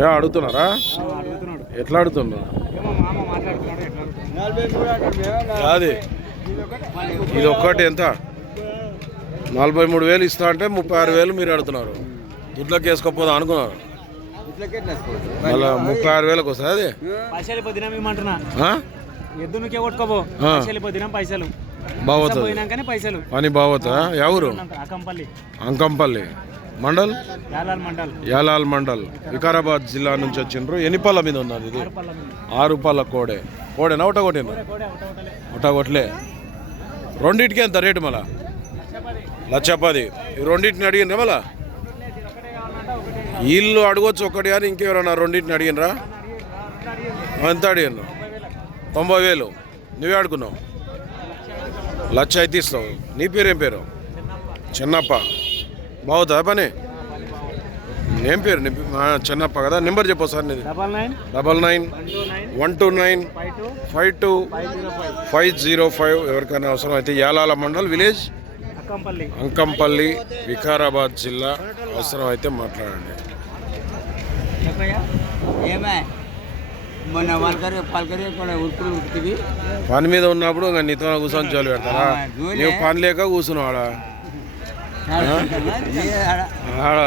ఏ అడుగుతున్నారా? ఎట్లా అడుగుతున్నారు అది ఇది ఒక్కటి ఎంత? నలభై మూడు వేలు ఇస్తా అంటే ముప్పై ఆరు వేలు మీరు అడుగుతున్నారు. దుడ్లోకి వేసుకోపోదా అనుకున్నారు. మళ్ళీ ముప్పై ఆరు వేలకు వస్తుంది అది? ఎద్దు కొట్టుకోబో. పైసలు దినం పైసలు. బాగోతుంది పోయినాకనే పైసలు. పని ఎవరు? అకంపల్లి. అంకంపల్లి. మండల్? యాలాల్ మండల్. యాలాల్ మండల్. వికారాబాద్ జిల్లా నుంచి వచ్చిండ్రు. ఎన్ని పళ్ళ మీద ఉన్నది ఇది. ఆరు పళ్ళ కోడే. కోడేనా ఒకట కోడే ఒకటే కొట్టలే. రెండింటికి ఎంత రేటు మళ్ళా? లక్ష పది రెండింటిని అడిగినరా మళ్ళా? వీళ్ళు అడగొచ్చు ఒకటి కానీ ఇంకెవరన్నా రెండింటిని అడిగినరా ఎంత అడిగిన తొంభై వేలు నువ్వే అడుగున్నావు లక్ష అయితే ఇస్తావు. నీ పేరు ఏం పేరు? చిన్నప్ప. బాగుతా పని? ఏం పేరు? చిన్నప్ప కదా? నెంబర్ చెప్పు సార్ నీది. Double nine. One two nine. Five two. Five zero five. ఎవరికైనా అవసరం అయితే యాలాల మండల్ విలేజ్. అకంపల్లి. వికారాబాద్ జిల్లా. అవసరం అయితే మాట్లాడండి. మొన్న పలకరి పలకరి ఉరుకులు ఉరుకుతుంది పని మీద ఉన్నప్పుడు ఇంకా నీతో కూర్చొని చాలు పెడతారా? జోలే. నువ్వు పని లేక కూర్చున్నావు ఆడ